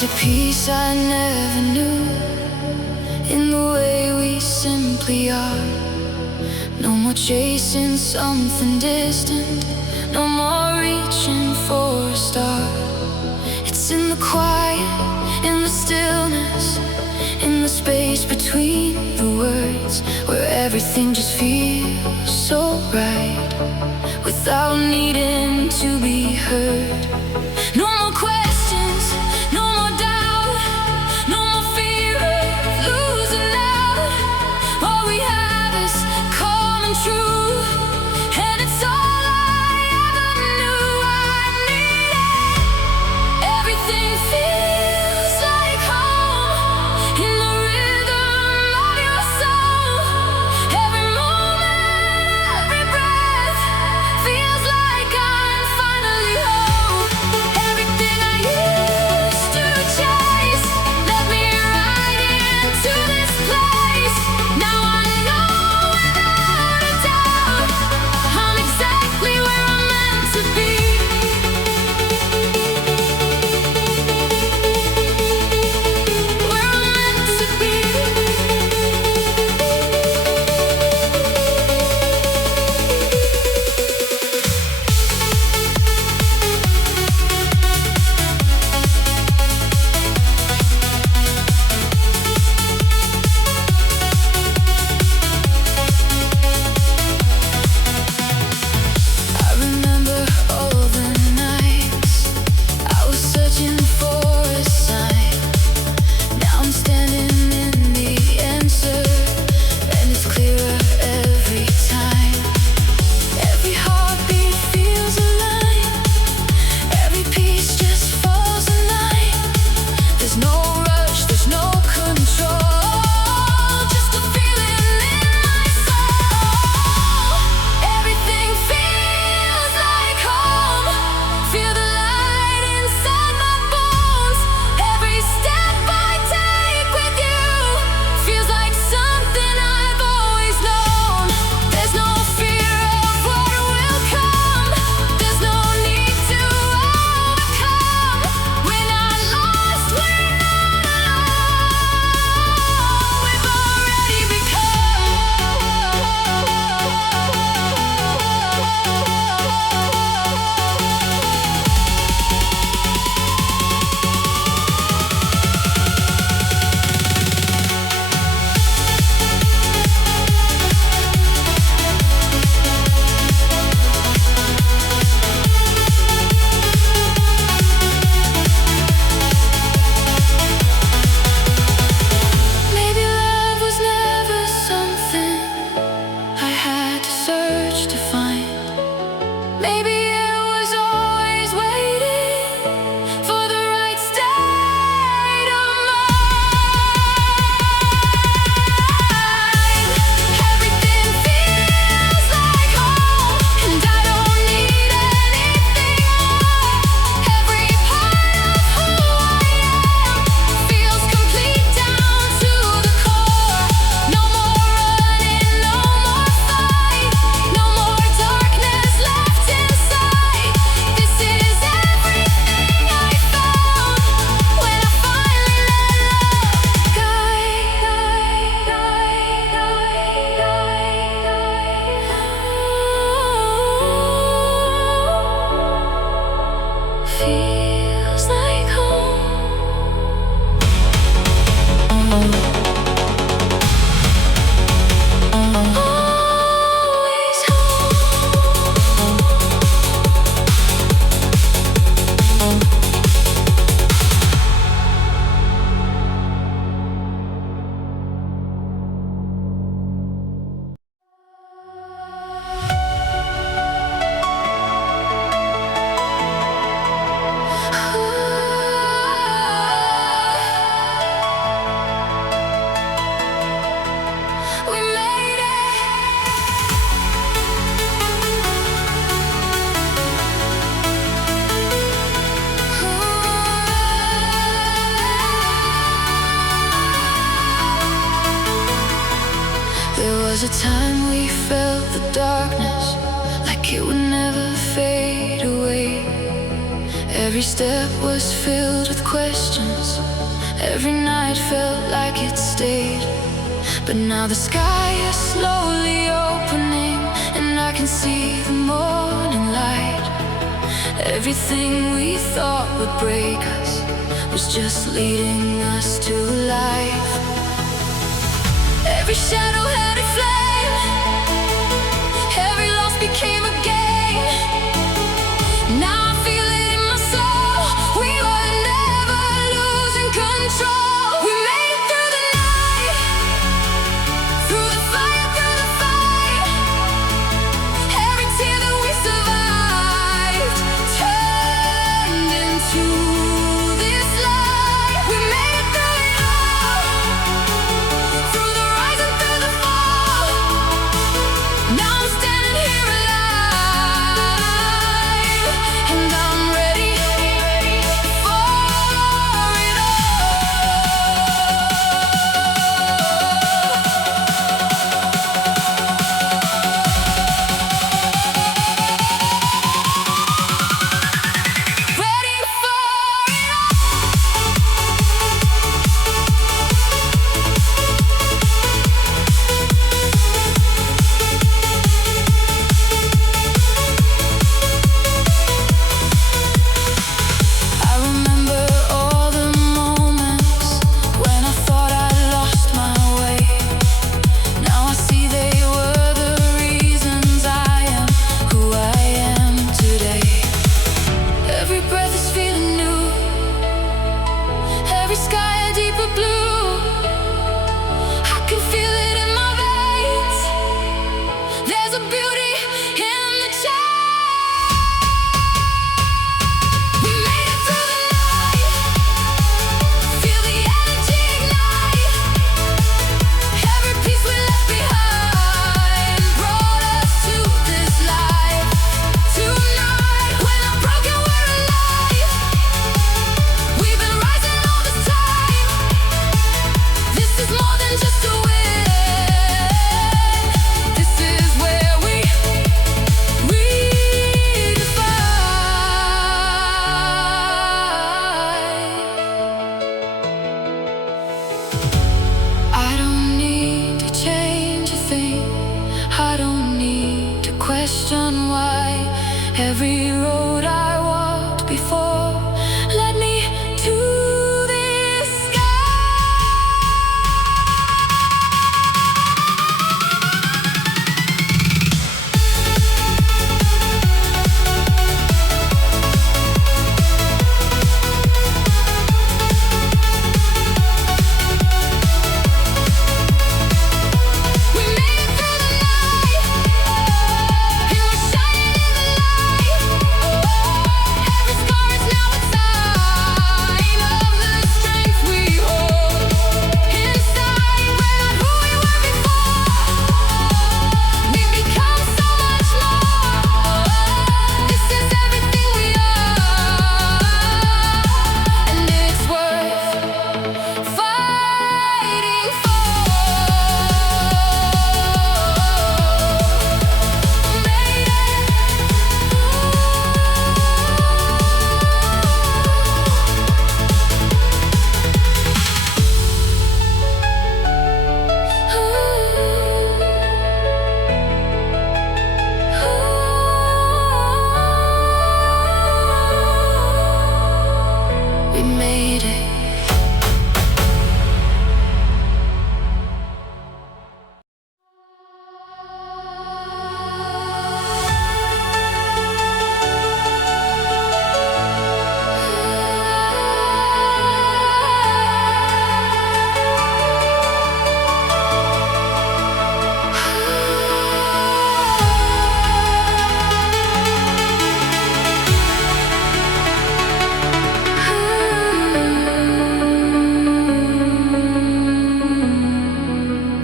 There's a peace I never knew in the way we simply are. No more chasing something distant, no more reaching for a star. It's in the quiet, in the stillness, in the space between the words, where everything just feels so right, without needing to be heard. No more questions, no more doubt, no more fear of losing out. All we have is common truth, and it's all I ever knew I needed. Everything feels like home in the rhythm of your soul. Every moment, every breath feels like I'm finally home. Every step was filled with questions. Every night felt like it stayed. But now the sky is slowly opening, and I can see the morning light. Everything we thought would break us was just leading us to life. Every shadow had a flame. Every loss became a gain. Now I feel it in my soul. We were never losing control. We made it through the night, through the fire, through the fight. Every tear that we survived turned into this light. We made it through it all, through the rise and through the fall. Now I'm standing here alive, and I'm ready for it all. Ready for it all. I remember all the moments when I thought I lost my way. Now I see they were the reasons I am who I am today. Every breath is feeling new, every sky a deeper blue. I can feel it in my veins. There's a beauty in the change. We made it through the night. Feel the energy ignite. Every piece we left behind brought us to this life. Tonight, when I'm broken, we're alive. We've been rising all this time. This is more than just a win. This is where we I don't need to change a thing. I don't need to question why. Every road I walked before led me to this sky. We made it through the night, and we're shining in the light. Every scar is now a sign of the strength we hold inside. We're not who we were before. We've become so much more. This is everything we are, and it's worth fighting for. We made it.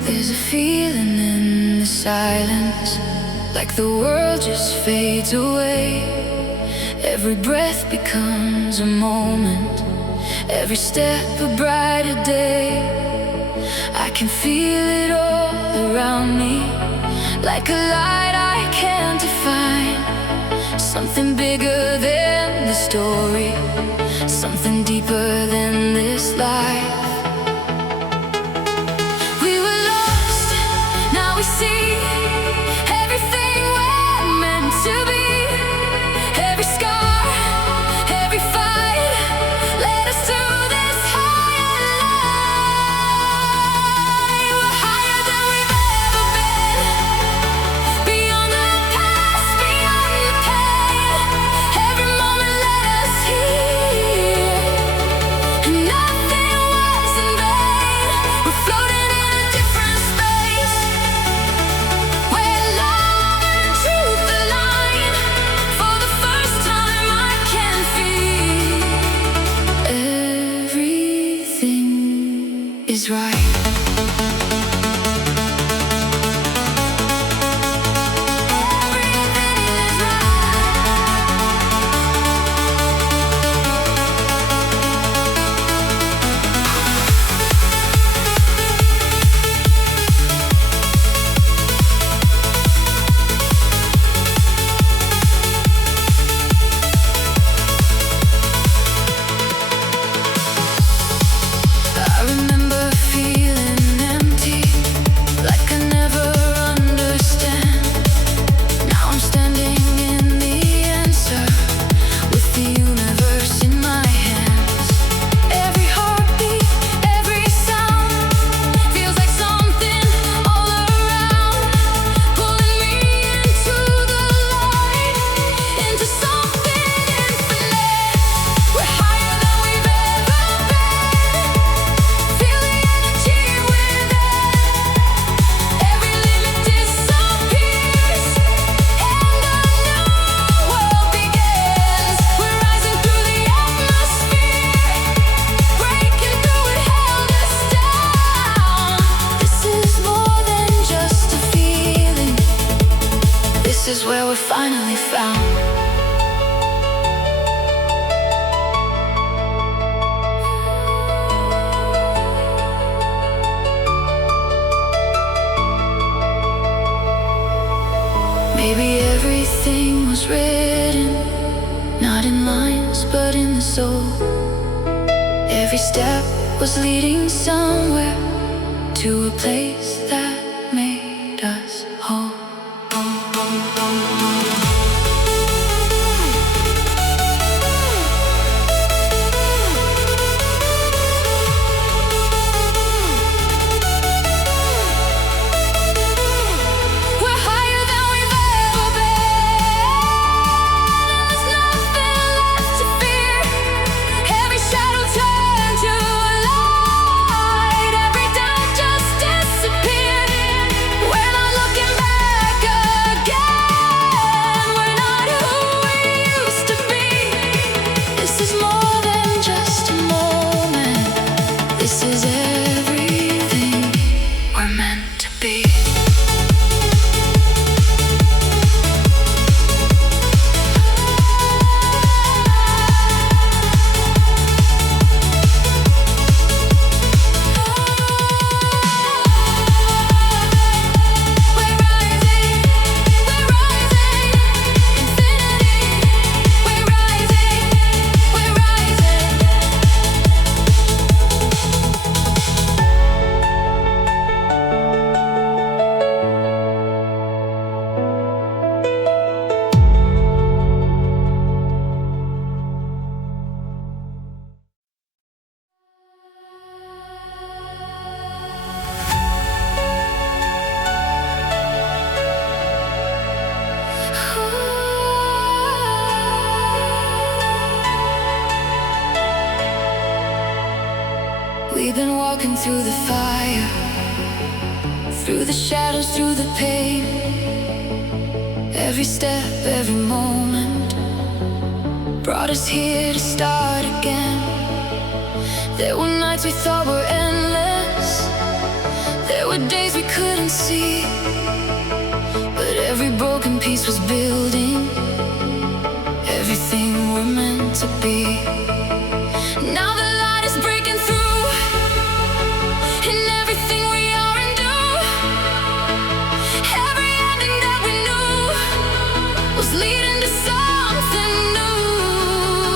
There's a feeling in the silence, like the world just fades away. Every breath becomes a moment, every step a brighter day. I can feel it all around me, like a light I can't define. Something bigger than the the story, something deeper than this life. We were lost, now we see everything we're meant to be. Every scar, every fight led us to this higher light. We're higher than we've ever been, beyond the past, beyond the pain. Every moment led us here, and nothing was in vain. We're floating in a different space, where love and truth align. For the first time I can feel everything is right. I remember feeling empty, like I never understand. Now I'm standing in the answer, with the universe in my hands. Every heartbeat, every sound feels like something all around, pulling me into the light, into something infinite. We're higher than we've ever been. Feel the energy within. Every limit disappears, and a new world begins. We're rising through the atmosphere, breaking through what held us down. This is more than just a feeling. This is where we're finally found. Maybe everything was written, not in lines, but in the soul. Every step was leading somewhere, to a place that made us whole. We're higher than we've ever been, and there's nothing left to fear. Every shadow turned to light, every doubt just disappeared. We're not looking back again, we're not who we used to be. This is more than just a moment, this is everything we're meant to be. We're rising, infinity. We're rising, we're rising. We've been walking through the fire, through the shadows, through the pain. Every step, every moment brought us here to start again. There were nights we thought were endless, there were days we couldn't see, but every broken piece was building everything we're meant to be. Now the light is breaking through in everything we are and do. Every ending that we knew was leading to something new.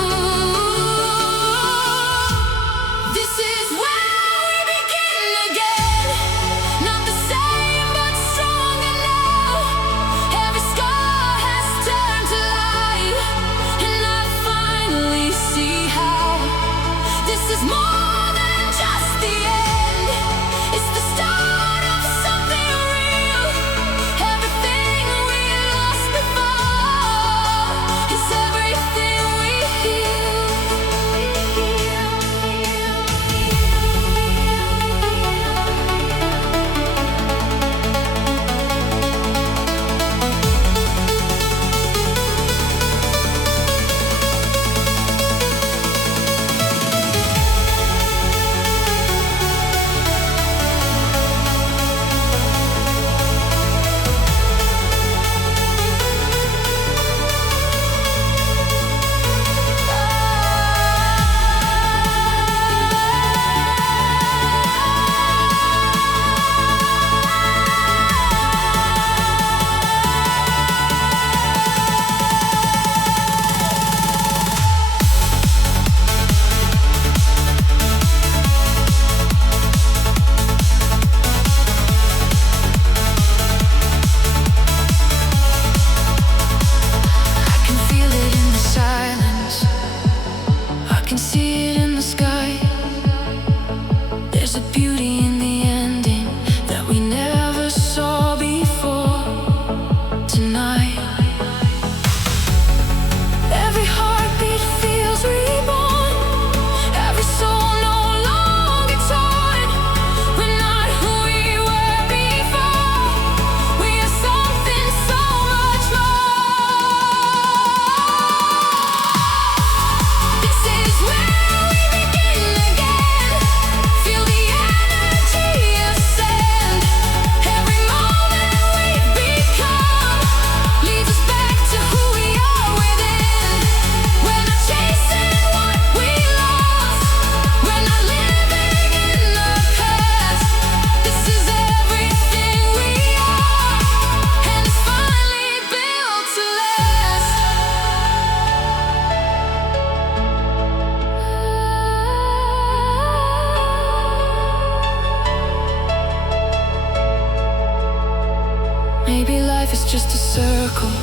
circle.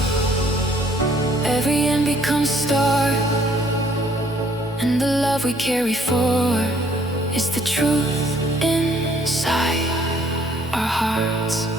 Every end becomes a star, and the love we carry forward is the truth inside our hearts.